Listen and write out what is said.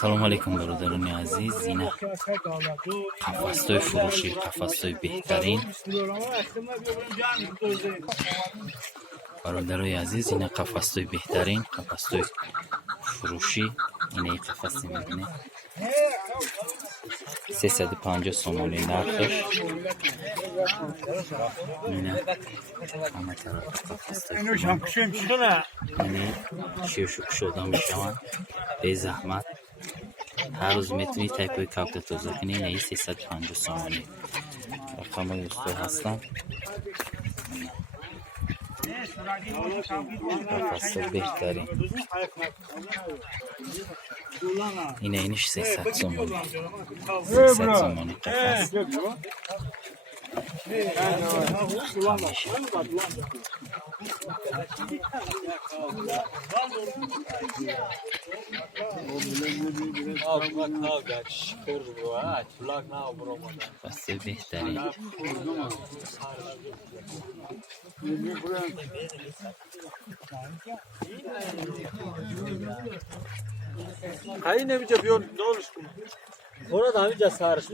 سلام علیکم برادران عزیز. این قفس‌های فروشی، قفس‌های بهترین برادرای عزیز، این قفس‌های بهترین، قفس‌های فروشی. این قفس می‌بینید 350 سومانی نرخش. اینه همه طرف قفس‌های یعنی شیرشوک شدن بشوند به زحمت. هر روز میتونی تایپای کاپت توزیع کنی. اینه 350 سومانی. رقم دوستو هستم. قفس‌های بهترین. اینش 300 سومانی. 300 سومانی قفس. قفس بهترین. خیلی نمیشه بیان نانش کنم. خورد همینجا سرش